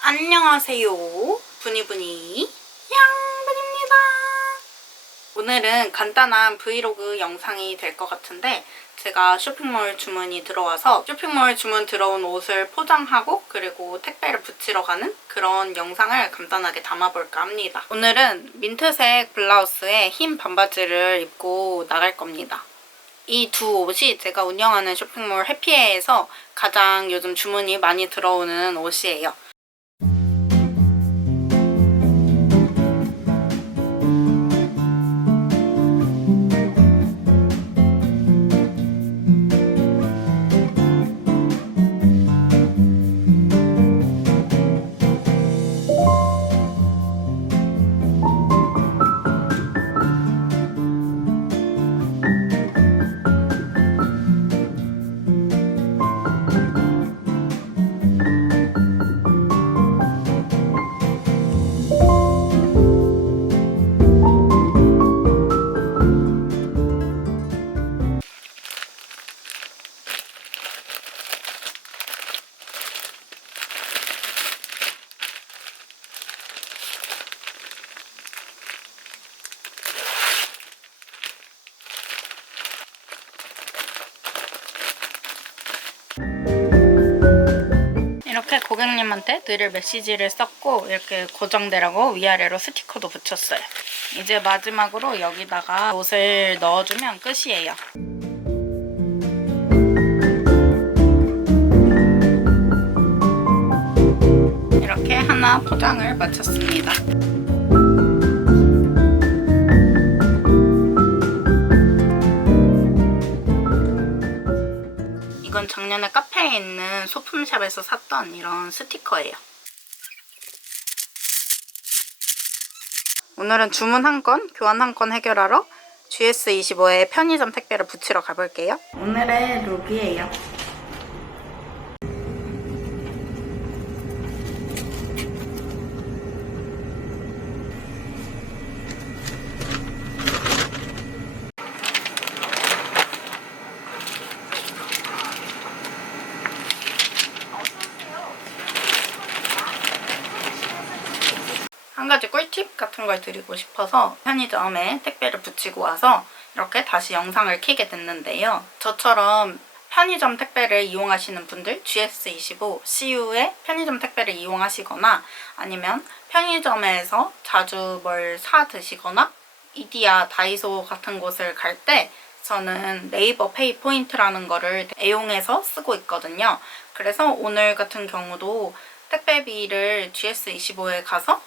안녕하세요. 분이분이 양분입니다. 오늘은 간단한 브이로그 영상이 될 것 같은데 제가 쇼핑몰 주문이 들어와서 쇼핑몰 주문 들어온 옷을 포장하고 그리고 택배를 붙이러 가는 그런 영상을 간단하게 담아볼까 합니다. 오늘은 민트색 블라우스에 흰 반바지를 입고 나갈 겁니다. 이두 옷이 제가 운영하는 쇼핑몰 해피에에서 가장 요즘 주문이 많이 들어오는 옷이에요. 고객님한테 드릴 메시지를 썼고 이렇게 고정되라고 위아래로 스티커도 붙였어요. 이제 마지막으로 여기다가 옷을 넣어주면 끝이에요. 이렇게 하나 포장을 마쳤습니다. 이건 작년에 카페에 있는 소품샵에서 샀던 이런 스티커예요. 오늘은 주문 한 건, 교환 한 건 해결하러 GS25에 편의점 택배를 붙이러 가볼게요. 오늘의 룩이에요. 한 가지 꿀팁 같은 걸 드리고 싶어서 편의점에 택배를 붙이고 와서 이렇게 다시 영상을 켜게 됐는데요. 저처럼 편의점 택배를 이용하시는 분들 GS25, CU의 편의점 택배를 이용하시거나 아니면 편의점에서 자주 뭘 사 드시거나 이디야, 다이소 같은 곳을 갈 때 저는 네이버 페이 포인트라는 거를 애용해서 쓰고 있거든요. 그래서 오늘 같은 경우도 택배비를 GS25에 가서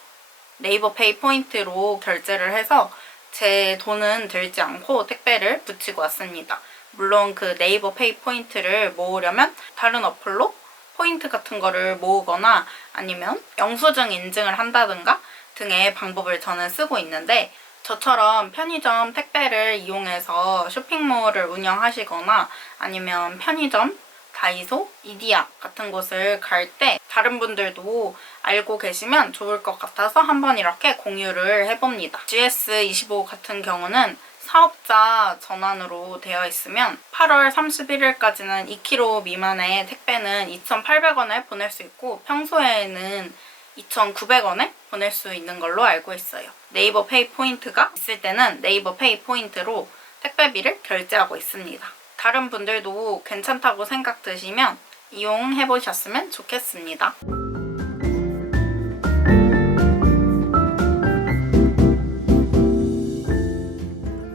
네이버 페이 포인트로 결제를 해서 제 돈은 들지 않고 택배를 붙이고 왔습니다. 물론 그 네이버 페이 포인트를 모으려면 다른 어플로 포인트 같은 거를 모으거나 아니면 영수증 인증을 한다든가 등의 방법을 저는 쓰고 있는데 저처럼 편의점 택배를 이용해서 쇼핑몰을 운영하시거나 아니면 편의점 다이소, 이디야 같은 곳을 갈 때 다른 분들도 알고 계시면 좋을 것 같아서 한번 이렇게 공유를 해봅니다. GS25 같은 경우는 사업자 전환으로 되어 있으면 8월 31일까지는 2kg 미만의 택배는 2,800원에 보낼 수 있고 평소에는 2,900원에 보낼 수 있는 걸로 알고 있어요. 네이버 페이 포인트가 있을 때는 네이버 페이 포인트로 택배비를 결제하고 있습니다. 다른 분들도 괜찮다고 생각 드시면 이용해 보셨으면 좋겠습니다.